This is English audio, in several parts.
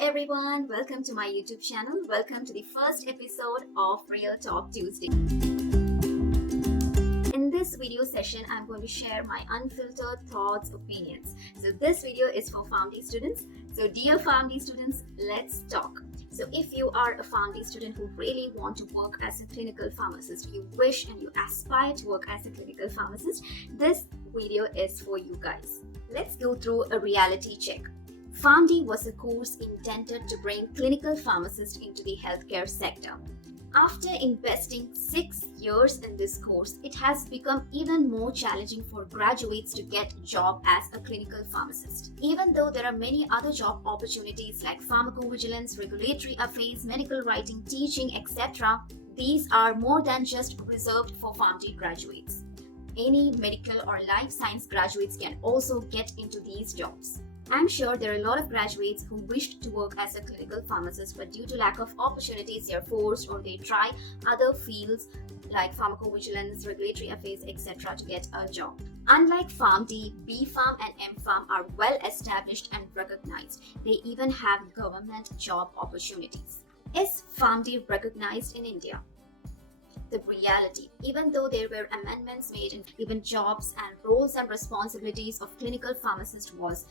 everyone, welcome to my YouTube channel. Welcome to the first episode of Real Talk Tuesday. In this video session, I'm going to share my unfiltered thoughts, opinions. So this video is for PharmD students. So dear PharmD students, let's talk. So if you are a PharmD student who really want to work as a clinical pharmacist, you wish and you aspire to work as a clinical pharmacist, this video is for you guys. Let's go through a reality check. PharmD was a course intended to bring clinical pharmacists into the healthcare sector. After investing 6 years in this course, it has become even more challenging for graduates to get a job as a clinical pharmacist. Even though there are many other job opportunities like pharmacovigilance, regulatory affairs, medical writing, teaching, etc., these are more than just reserved for PharmD graduates. Any medical or life science graduates can also get into these jobs. I'm sure there are a lot of graduates who wished to work as a clinical pharmacist, but due to lack of opportunities, they are forced or they try other fields like pharmacovigilance, regulatory affairs, etc. to get a job. Unlike PharmD, B.Pharm and M.Pharm are well established and recognized. They even have government job opportunities. Is PharmD recognized in India? The reality, even though there were amendments made in even jobs and roles and responsibilities of clinical pharmacists was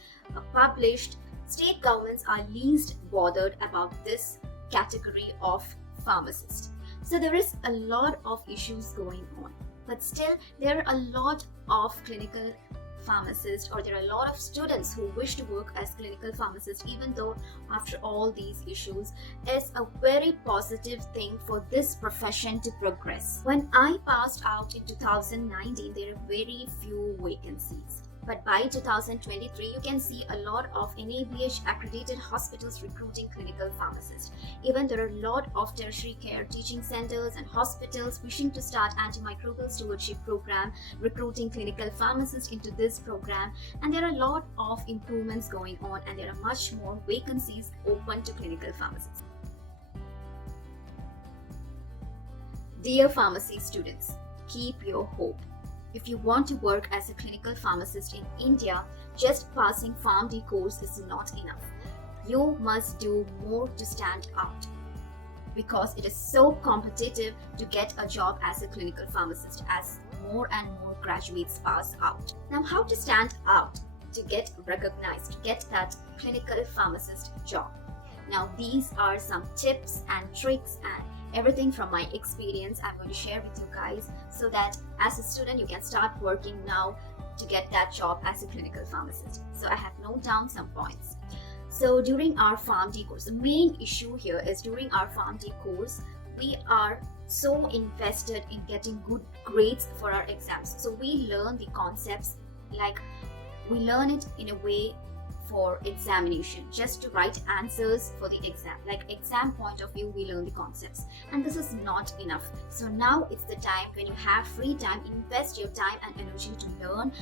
published, state governments are least bothered about this category of pharmacist. So there is a lot of issues going on, but still there are a lot of clinical pharmacists, or there are a lot of students who wish to work as clinical pharmacists, even though after all these issues is a very positive thing for this profession to progress. When I passed out in 2019, there are very few vacancies. But by 2023, you can see a lot of NABH accredited hospitals recruiting clinical pharmacists. Even there are a lot of tertiary care teaching centers and hospitals wishing to start antimicrobial stewardship program, recruiting clinical pharmacists into this program. And there are a lot of improvements going on, and there are much more vacancies open to clinical pharmacists. Dear pharmacy students, keep your hope. If you want to work as a clinical pharmacist in India, just passing PharmD course is not enough. You must do more to stand out, because it is so competitive to get a job as a clinical pharmacist as more and more graduates pass out. Now, how to stand out to get recognized, to get that clinical pharmacist job? Now, these are some tips and tricks and everything from my experience I'm going to share with you guys, so that as a student you can start working now to get that job as a clinical pharmacist. So I have noted down some points. So during our PharmD course, the main issue here is during our PharmD course, we are so invested in getting good grades for our exams. So we learn the concepts, like we learn it in a way for examination, just to write answers for the exam. Like exam point of view, we learn the concepts, and this is not enough. So now it's the time when you have free time, invest your time and energy to learn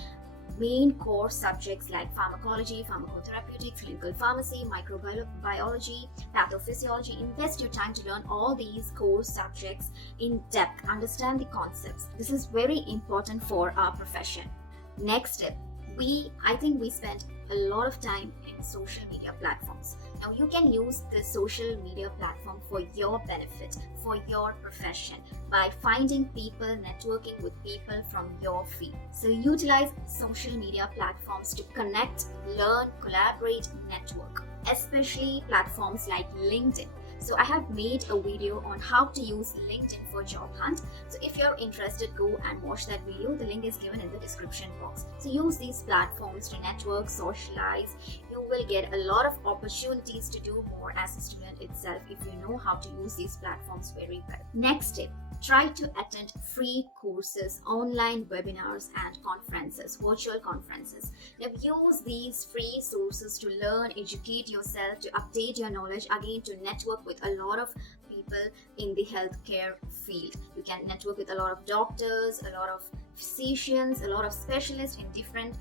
main core subjects like pharmacology, pharmacotherapeutics, clinical pharmacy, microbiology, pathophysiology. Invest your time to learn all these core subjects in depth, understand the concepts. This is very important for our profession. Next step, I think we spent a lot of time in social media platforms. Now you can use the social media platform for your benefit, for your profession, by finding people, networking with people from your field. So utilize social media platforms to connect, learn, collaborate, network, especially platforms like LinkedIn. So I have made a video on how to use LinkedIn for job hunt. So if you're interested, go and watch that video. The link is given in the description box. So use these platforms to network, socialize. You will get a lot of opportunities to do more as a student itself if you know how to use these platforms very well. Next tip, try to attend free courses, online webinars and conferences, virtual conferences. Now use these free sources to learn, educate yourself, to update your knowledge, again to network with a lot of people in the healthcare field. You can network with a lot of doctors, a lot of physicians, a lot of specialists in different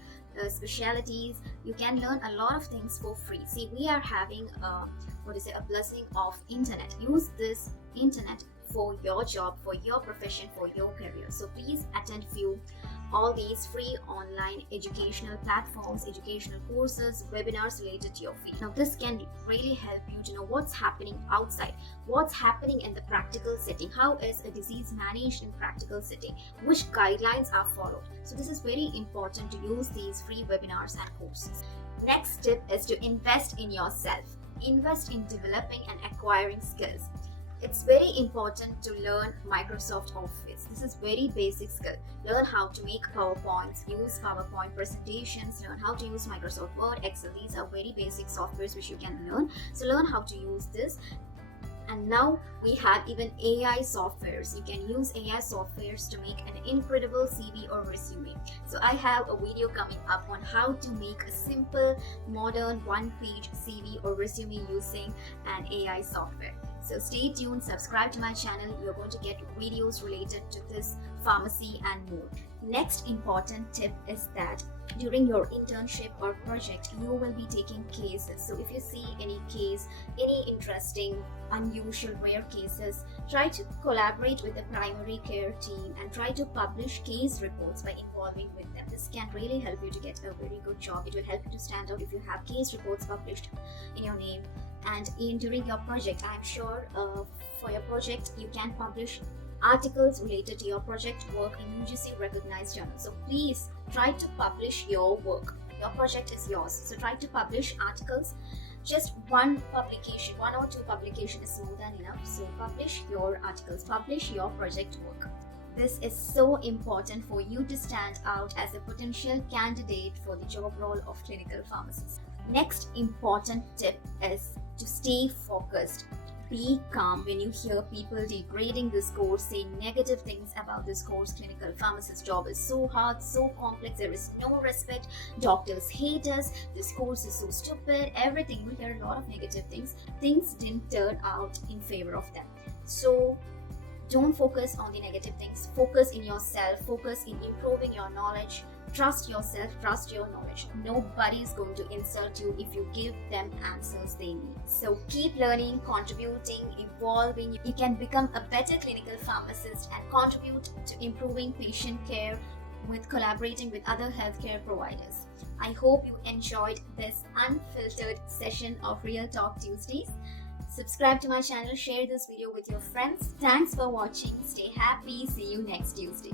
specialties. You can learn a lot of things for free. See, we are having a blessing of internet. Use this internet for your job, for your profession, for your career. So please attend few all these free online educational platforms, educational courses, webinars related to your field. Now this can really help you to know what's happening outside, what's happening in the practical setting, how is a disease managed in practical setting, which guidelines are followed. So this is very important to use these free webinars and courses. Next tip is to invest in yourself. Invest in developing and acquiring skills. It's very important to learn Microsoft Office. This is very basic skill. Learn how to make PowerPoints, use PowerPoint presentations, learn how to use Microsoft Word, Excel. These are very basic softwares which you can learn. So learn how to use this. And now we have even AI softwares. You can use AI softwares to make an incredible CV or resume. So I have a video coming up on how to make a simple, modern one-page CV or resume using an AI software. So stay tuned, subscribe to my channel. You're going to get videos related to this, pharmacy and more. Next important tip is that during your internship or project, you will be taking cases. So if you see any case, any interesting, unusual, rare cases, try to collaborate with the primary care team and try to publish case reports by involving with them. This can really help you to get a very good job. It will help you to stand out if you have case reports published in your name. And during your project, I'm sure for your project, you can publish articles related to your project work in UGC recognized journals. So please try to publish your work. Your project is yours. So try to publish articles. Just one publication, 1 or 2 publication is more than enough. So publish your articles, publish your project work. This is so important for you to stand out as a potential candidate for the job role of clinical pharmacist. Next important tip is to stay focused. Be calm when you hear people degrading this course, saying negative things about this course. Clinical pharmacist job is so hard, so complex, there is no respect, doctors hate us, this course is so stupid, everything. You hear a lot of negative things. Things didn't turn out in favor of them. So don't focus on the negative things. Focus in yourself, focus in improving your knowledge. Trust yourself, trust your knowledge. Nobody is going to insult you if you give them answers they need. So keep learning, contributing, evolving. You can become a better clinical pharmacist and contribute to improving patient care with collaborating with other healthcare providers. I hope you enjoyed this unfiltered session of Real Talk Tuesdays. Subscribe to my channel, share this video with your friends. Thanks for watching. Stay happy. See you next Tuesday.